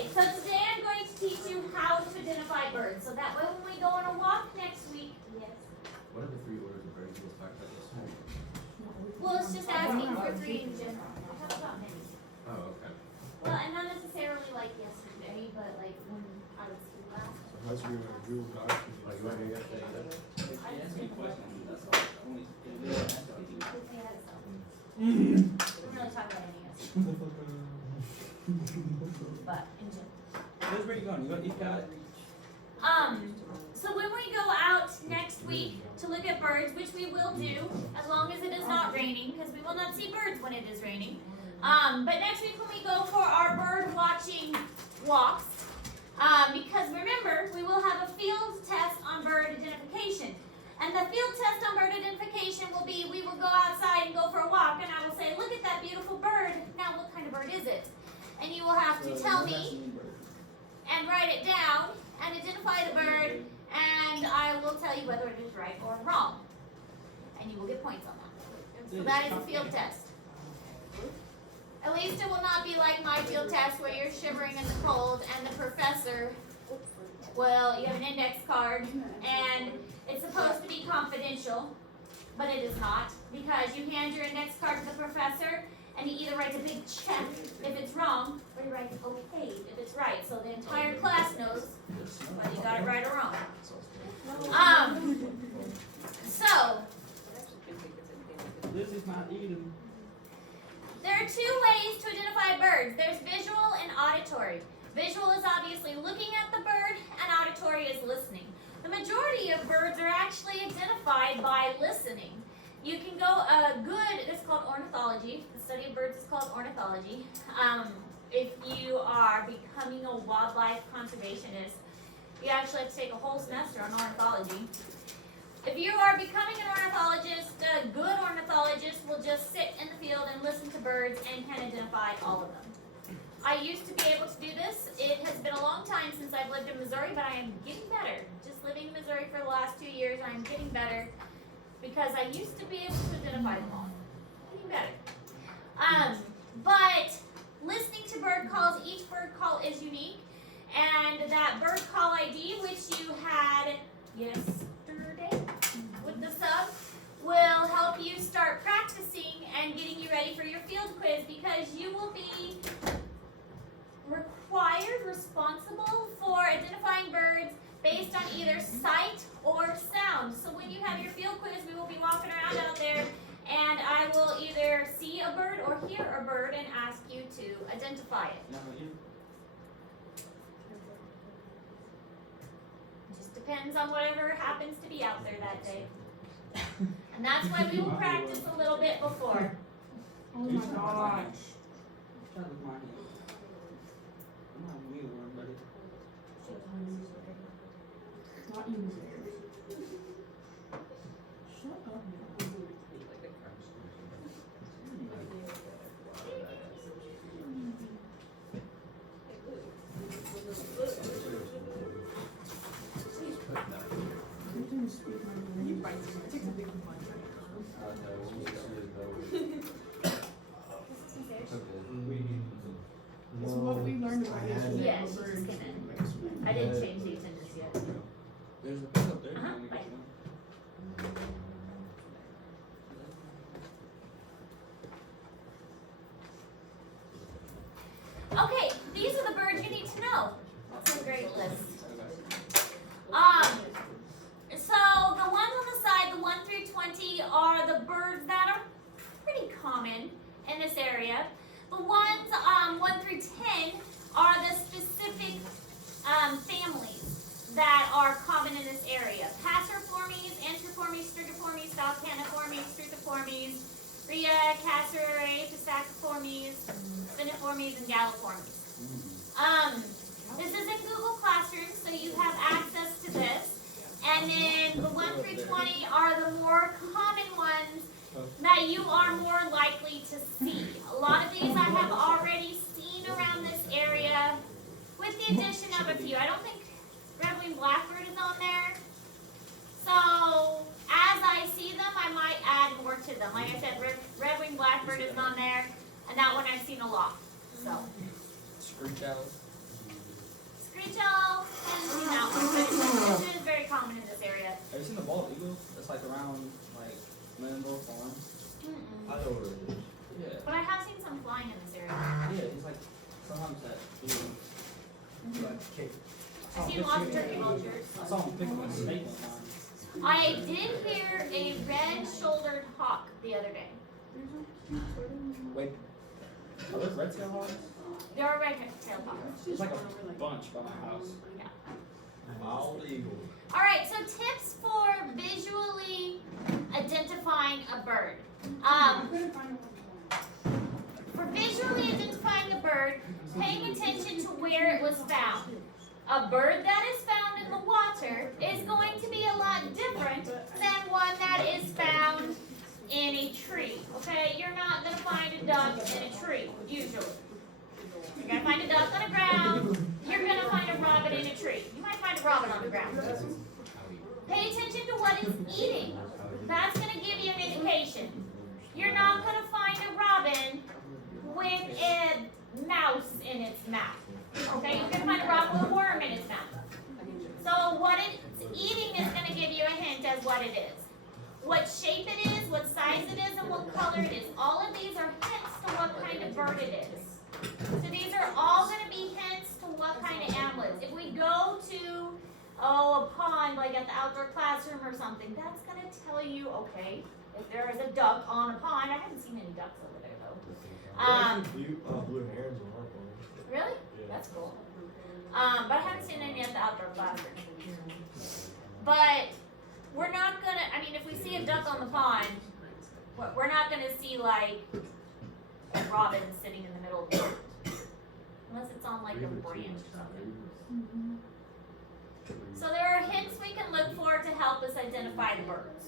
Okay, so today I'm going to teach you how to identify birds. So that way when we go on a walk next week, yes. What are the 3 orders of birds you was talking about this morning? Well, it's just asking for 3 in general. I have about many. Oh, okay. Well, and not necessarily like yesterday, but like when I was here last. So how's your real dog? Oh, you want to get that? We didn't really talk about any yesterday, but in general. Where's where you going? You got it? So when we go out next week to look at birds, which we will do, as long as it is not raining, because we will not see birds when it is raining. But next week when we go for our bird watching walks, because remember, we will have a field test on bird identification. And the field test on bird identification will be, we will go outside and go for a walk, and I will say, look at that beautiful bird. Now, what kind of bird is it? And you will have to tell me and write it down and identify the bird, and I will tell you whether it is right or wrong. And you will get points on that. So that is a field test. At least it will not be like my field test where you're shivering in the cold and the professor, well, you have an index card, and it's supposed to be confidential, but it is not, because you hand your index card to the professor, and he either writes a big check if it's wrong, or he writes okay if it's right, so the entire class knows whether you got it right or wrong. So, This is not eating. there are 2 ways to identify birds. There's visual and auditory. Visual is obviously looking at the bird, and auditory is listening. The majority of birds are actually identified by listening. You can go it's called ornithology. The study of birds is called ornithology. If you are becoming a wildlife conservationist, you actually have to take a whole semester on ornithology. If you are becoming an ornithologist, a good ornithologist will just sit in the field and listen to birds and can identify all of them. I used to be able to do this. It has been a long time since I've lived in Missouri, but I am getting better. Just living in Missouri for the last 2 years, I am getting better because I used to be able to identify them all. Getting better. But listening to bird calls, each bird call is unique, and that bird call ID, which you had yesterday with the sub, will help you start practicing and getting you ready for your field quiz, because you will be responsible for identifying birds based on either sight or sound. So when you have your field quiz, we will be walking around out there, and I will either see a bird or hear a bird and ask you to identify it. Just depends on whatever happens to be out there that day. And that's why we will practice a little bit before. Oh my gosh. Try to look my hand. I'm not a real one, buddy. Not you. Shut up. You bite it. Take a big one. It's what we learned about Yes, yesterday. she's just gonna. I didn't change the attendance yet. There's a pick up there. Uh-huh, Let me get bye. you one. Okay, these are the birds you need to know. That's a great list. So the ones on the side, the 1 through 20, are the birds that are pretty common in this area. The ones 1 through 10 are the specific families that are common in this area. Passeriformes, Enteriformes, Strigiformes, Falcaniformes, Struthiformes, Rhea, Cassurae, Pistachiformes, Spiniformes, and Galliformes. This is in Google Classroom, so you have access to this. And then the 1 through 20 are the more common ones that you are more likely to see. A lot of these I have already seen around this area, with the addition of a few. I don't think red-winged blackbird is on there. So as I see them, I might add more to them. Like I said, red-winged blackbird is on there, and that one I've seen a lot. So. Screech owl. Creechell and the mountains, but it is very common in this area. Have you seen the bald eagle? It's like around like Lindenville Farm. I know where it is. Yeah. But I have seen some flying in this area. Yeah, he's like sometimes that eagle. Like kick. I've seen lots of turkey vultures. I saw him picking a snake one time. I did hear a red-shouldered hawk the other day. Wait, are those red tail hawks? There are red-tailed hawks. There's like a bunch by my house. Bald eagle. All right, so tips for visually identifying a bird. For visually identifying a bird, paying attention to where it was found. A bird that is found in the water is going to be a lot different than one that is found in a tree. Okay, you're not going to find a duck in a tree, usually. You're going to find a duck on the ground. You're going to find a robin in a tree. You might find a robin on the ground. Pay attention to what it's eating. That's going to give you an indication. You're not going to find a robin with a mouse in its mouth. Okay, you're going to find a robin with a worm in its mouth. So what it's eating is going to give you a hint as what it is. What shape it is, what size it is, and what color it is. All of these are hints to what kind of bird it is. So these are all going to be hints to what kind of animal it is. If we go to, a pond, like at the outdoor classroom or something, that's going to tell you, okay, if there is a duck on a pond. I haven't seen any ducks over there, though. Blue herons on our pond. Really? That's cool. But I haven't seen any at the outdoor classroom. But we're not gonna, I mean, if we see a duck on the pond, we're not gonna see like a robin sitting in the middle of the pond. Unless it's on like a branch or something. So there are hints we can look for to help us identify the birds.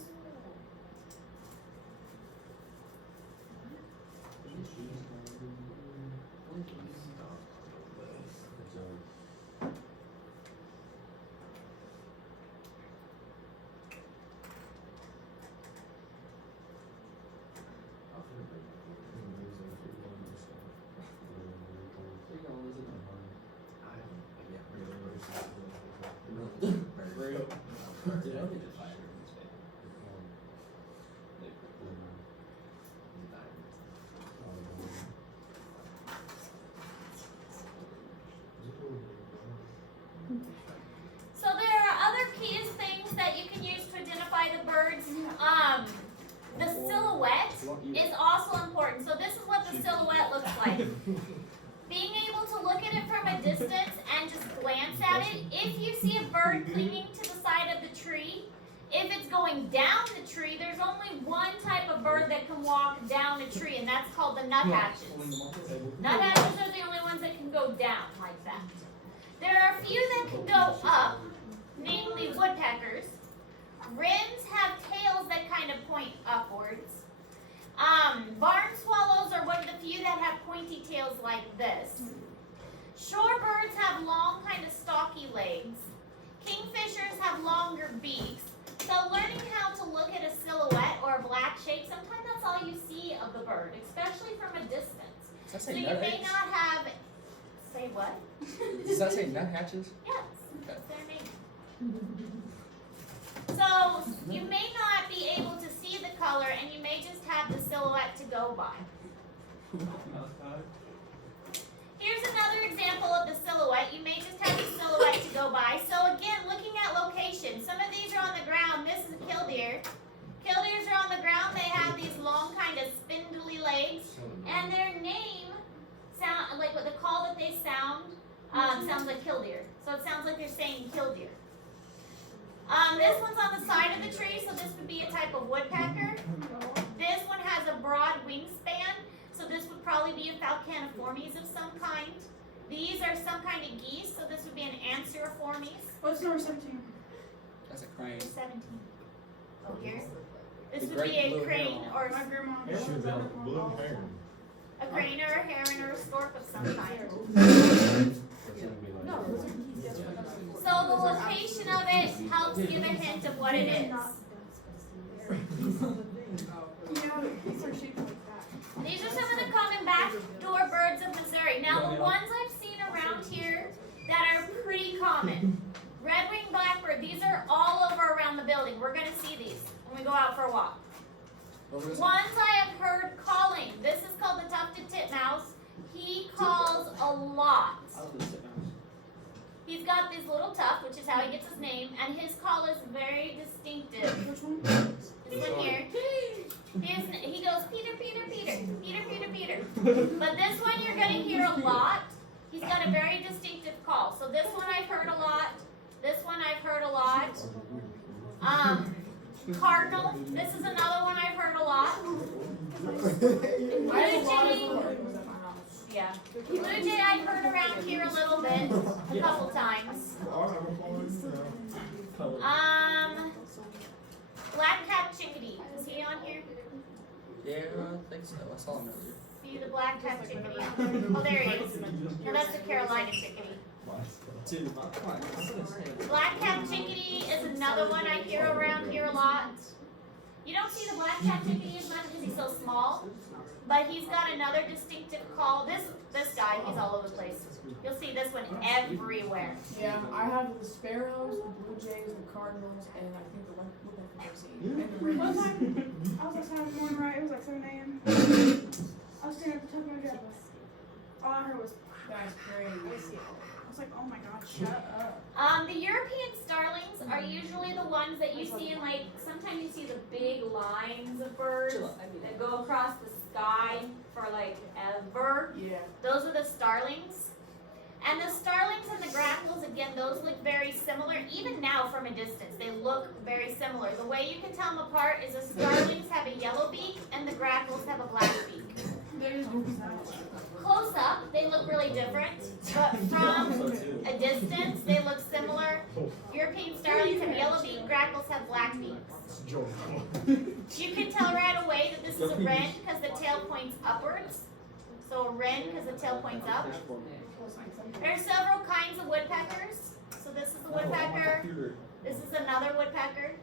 So there are other keys things that you can use to identify the birds. The silhouette is also important. So this is what the silhouette looks like. Being able to look at it from a distance and just glance at it. If you see a bird clinging to the side of the tree, if it's going down the tree, there's only one type of bird that can walk down a tree, and that's called the nuthatches. Nuthatches are the only ones that can go down like that. There are a few that can go up, namely woodpeckers. Wrens have tails that kind of point upwards. Barn swallows are one of the few that have pointy tails like this. Shorebirds have long, kind of stocky legs. Kingfishers have longer beaks. So learning how to look at a silhouette or a black shape, sometimes that's all you see of the bird, especially from a distance. Does that So say you may not have, say what? Does that say nuthatches? Yes, that's their name. So you may not be able to see the color, and you may just have the silhouette to go by. Here's another example of the silhouette. You may just have the silhouette to go by. So again, looking at location. Some of these are on the ground. This is a killdeer. Killdeers are on the ground. They have these long, kind of spindly legs, and their name sound like what the call that they sound sounds like killdeer. So it sounds like they're saying killdeer. This one's on the side of the tree, so this would be a type of woodpecker. This one has a broad wingspan, so this would probably be a falconiformes of some kind. These are some kind of geese, so this would be an anseriformes. What's number 17? That's a crane. 17. Oh, here? This The would be great a blue crane heron. or My grandma. Blue heron. a crane or a heron or a stork of some kind. No, those are keys. So the location of it helps give a hint of what it is. Yeah, these are shaped like that. These are some of the common backdoor birds of Missouri. Now the ones I've seen around here that are pretty common. Red-winged blackbird, these are all over around the building. We're gonna see these when we go out for a walk. Ones I have heard calling. This is called the tufted titmouse. He calls a lot. I love the sit mouse. He's got this little tuft, which is how he gets his name, and his call is very distinctive. Which one? This one here. He goes, Peter, Peter, Peter, Peter, Peter, Peter. But this one you're gonna hear a lot. He's got a very distinctive call. So this one I've heard a lot. This one I've heard a lot. Cardinal. This is another one I've heard a lot. I have a lot of Blue them. jay. Yeah. Blue jay I've heard around here a little bit, a couple times. Black cap chickadee. Is he on here? Yeah, I think so. I saw him earlier. See the black cap chickadee on there? Oh, there he is. No, that's the Carolina chickadee. Two. Black cap chickadee is another one I hear around here a lot. You don't see the black cap chickadee as much because he's so small, but he's got another distinctive call. This guy, he's all over the place. You'll see this one everywhere. Yeah, I have the sparrows, the blue jays, the cardinals, and I think the woodpecker I've seen. And the One ravens. time, I was outside in the morning, right? It was like 7 a.m. I was standing at the top of my bed. All I heard was, That's crazy. I was like, oh my god, shut up. The European starlings are usually the ones that you see in, like, sometimes you see the big lines of birds that go across the sky for like ever. Yeah. Those are the starlings. And the starlings and the grackles, again, those look very similar. Even now from a distance, they look very similar. The way you can tell them apart is the starlings have a yellow beak and the grackles have a black beak. Close up, they look really different, but from a distance, they look similar. European starlings have yellow beak, grackles have black beaks. You can tell right away that this is a wren because the tail points upwards. So a wren because the tail points up. There are several kinds of woodpeckers. So this is the woodpecker. This is another woodpecker.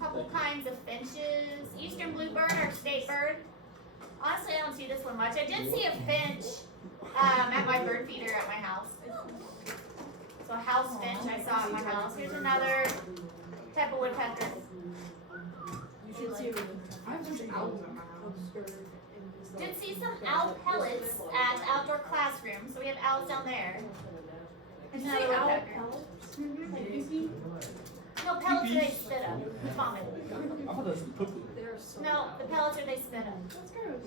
Couple kinds of finches. Eastern bluebird, our state bird. Honestly, I don't see this one much. I did see a finch at my bird feeder at my house. So a house finch I saw at my house. Here's another type of woodpecker. You should see it. I have a bunch of owls at my house. Did see some owl pellets at the outdoor classroom. So we have owls down there. Did you Another say owl woodpecker. pellets? Like, you see? No, pellets they spit up. Vomit. I thought that was poopy. No, the pellets are they spit up. That's gross.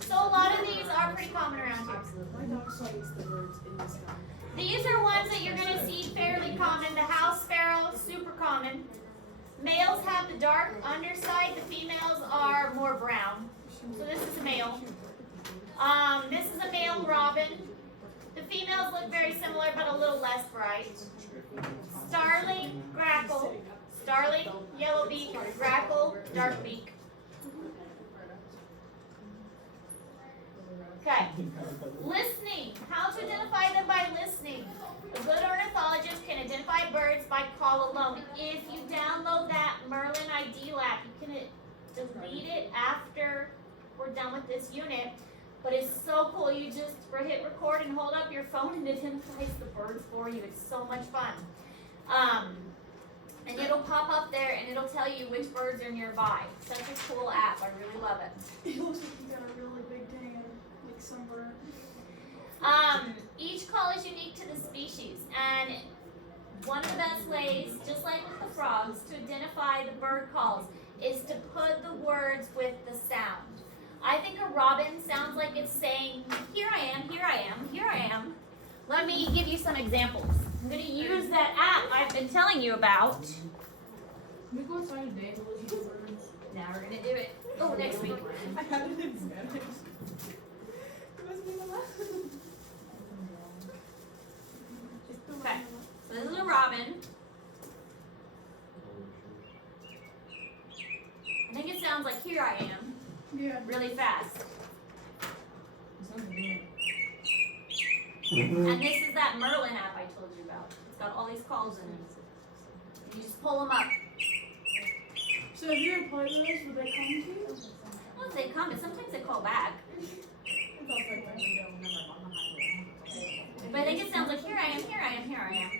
So a lot of these are pretty common around here. My dog studies the birds in the sky. These are ones that you're going to see fairly common. The house sparrow, super common. Males have the dark underside. The females are more brown. So this is a male. This is a male robin. The females look very similar, but a little less bright. Starling, grackle. Starling, yellow beak. Grackle, dark beak. Okay. Listening. How to identify them by listening. A good ornithologist can identify birds by call alone. If you download that Merlin ID lab, you can delete it after we're done with this unit. But it's so cool. You just hit record and hold up your phone and it identifies the birds for you. It's so much fun. And it'll pop up there and it'll tell you which birds are nearby. Such a cool app. I really love it. It looks like you got a really big tan, like sunburn. Each call is unique to the species, and one of the best ways, just like with the frogs, to identify the bird calls is to put the words with the sound. I think a robin sounds like it's saying, here I am, here I am, here I am. Let me give you some examples. I'm going to use that app I've been telling you about. Can we go outside today to listen to birds? Now we're going to do it. Oh, next week. I had it in Spanish. It must be the last. Okay, so this is a robin. I think it sounds like here I am, Yeah. really fast. It sounds good. And this is that Merlin app I told you about. It's got all these calls in it. You just pull them up. So if you were playing with us, would they come to you? Once they come, and sometimes they call back. I But I think it sounds like here I am, here I am, here I am.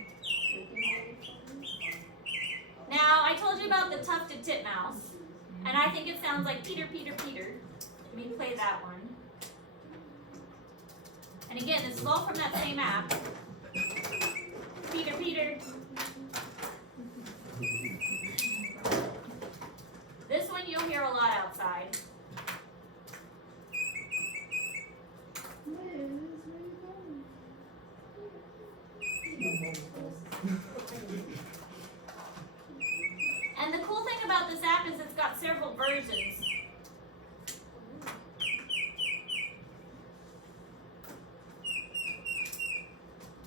Now, I told you about the tufted titmouse, and I think it sounds like Peter, Peter, Peter. Let me play that one. And again, this is all from that same app. Peter, Peter. This one you'll hear a lot outside. And the cool thing about this app is it's got several versions.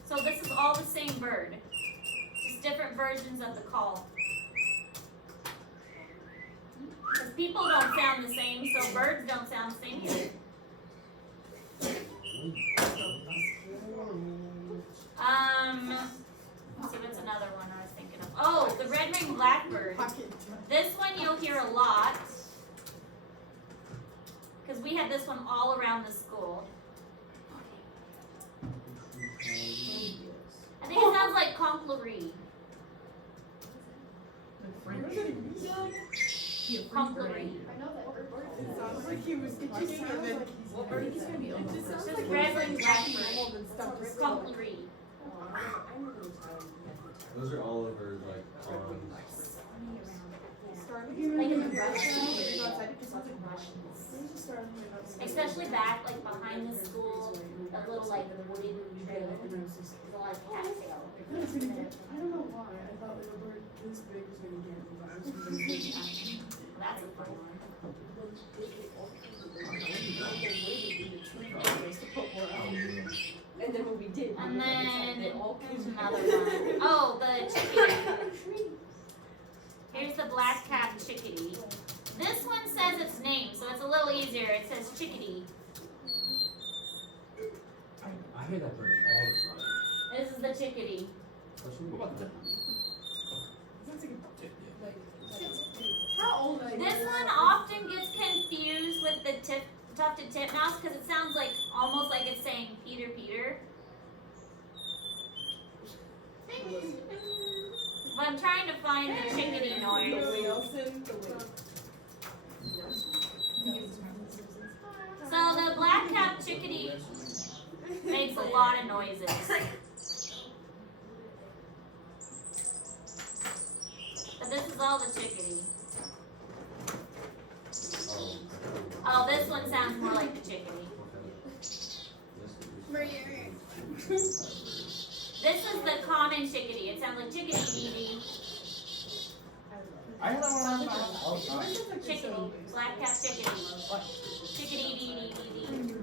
So this is all the same bird, just different versions of the call. Because people don't sound the same, so birds don't sound the same either. Let's see, what's another one I was thinking of? Oh, the red-winged blackbird. This one you'll hear a lot, because we had this one all around the school. I think it sounds like conclerie. Conclerie. It sounds like he was itching and then Just red-winged blackbird. Conclerie. Those are all over like on. Like in the especially back, like behind the school, a little like wooded trail. There's a lot of cattail. I don't know why. I thought the bird this big was gonna get me, but I was That's a fun one. And then when we did, And then here's another one. Oh, the chickadee. Here's the black-capped chickadee. This one says its name, so it's a little easier. It says chickadee. I hear that bird all the time. This is the chickadee. What about the How old are you? This one often gets confused with the tufted titmouse because it sounds like almost like it's saying Peter, Peter. But I'm trying to find the chickadee noise. So the black-capped chickadee makes a lot of noises. But this is all the chickadee. Oh, this one sounds more like the chickadee. This is the common chickadee. It sounds like chickadee dee dee. I heard that one all the time. Chickadee. Black-capped chickadee. Chickadee dee dee dee dee.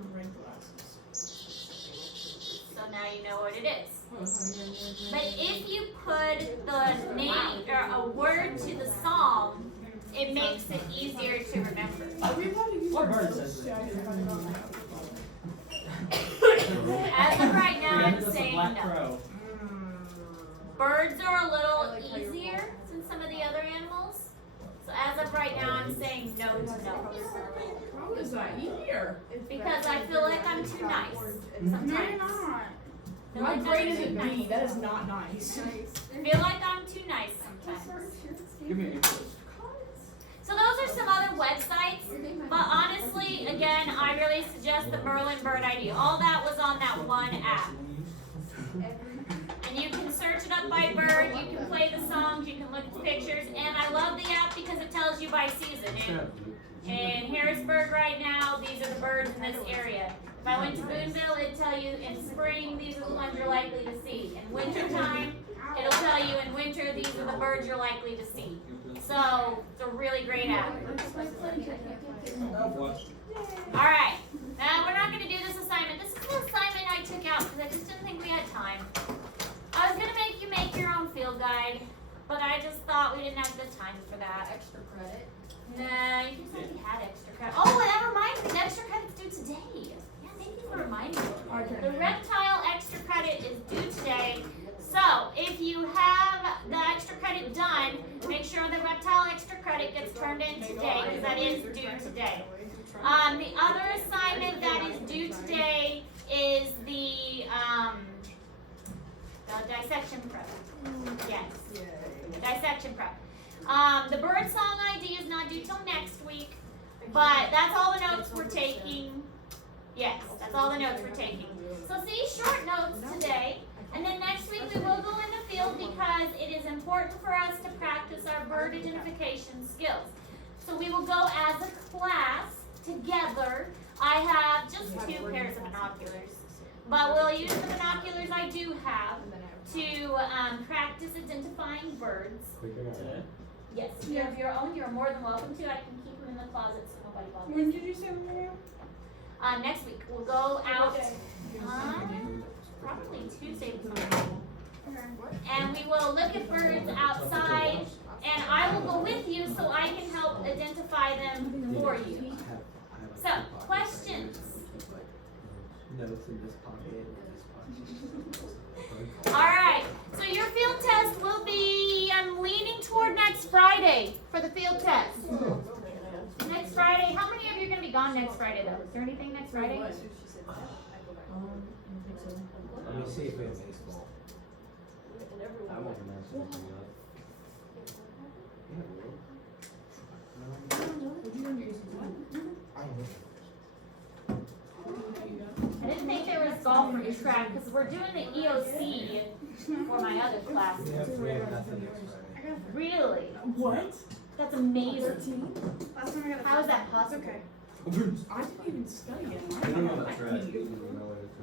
So now you know what it is. But if you put the name or a word to the song, it makes it easier to remember. What bird says that? As of right now, I'm That's a saying black no. crow. Birds are a little easier than some of the other animals. So as of right now, I'm saying no to no. How is that easier? Because I feel like I'm too nice No, you're sometimes. not. Feel My like I'm brain too isn't nice. me. That is not nice. Feel like I'm too nice sometimes. Give me a So those are some other websites, but honestly, again, I really suggest the Merlin Bird ID. All that was on that one app. And you can search it up by bird, you can play the songs, you can look at the pictures, and I love the app because it tells you by season. And Harrisburg right now, these are the birds in this area. If I went to Boonville, it'd tell you in spring, these are the ones you're likely to see. In wintertime, it'll tell you in winter, these are the birds you're likely to see. So, it's a really great app. Alright, now we're not going to do this assignment. This is the assignment I took out because I just didn't think we had time. I was going to make you make your own field guide, but I just thought we didn't have the time for that. extra credit. Nah, you just said you had extra credit. Oh, that reminds me, the extra credit's due today. Yeah, thank you for reminding me. The reptile extra credit is due today. So, if you have the extra credit done, make sure the reptile extra credit gets turned in today, because that is due today. The other assignment that is due today dissection prep. Yes. Dissection prep. The bird song ID is not due till next week, but that's all the notes we're taking. Yes, that's all the notes we're taking. So see, short notes today, and then next week we will go in the field because it is important for us to practice our bird identification skills. So we will go as a class together. I have just 2 pairs of binoculars, but we'll use the binoculars I do have to practice identifying birds. Yes, if you have your own, you're more than welcome to. I can keep them in the closet so nobody bothers me. When did you say we were? Next week, we'll go out, probably Tuesday. And we will look at birds outside, and I will go with you so I can help identify them for you. So, questions? Notes in this pocket, Alright, so your field test will be, I'm leaning toward next Friday for the field test. Next Friday, how many of you are going to be gone next Friday though? Is there anything next Friday? Let me see if we have baseball. I won't mess with you up. I didn't think there was golf or track because we're doing the EOC for my other class. We have nothing next Friday. Really? What? That's amazing. Last time I got a How is that possible? Okay. I didn't even study it. We don't know the track. We don't know what it's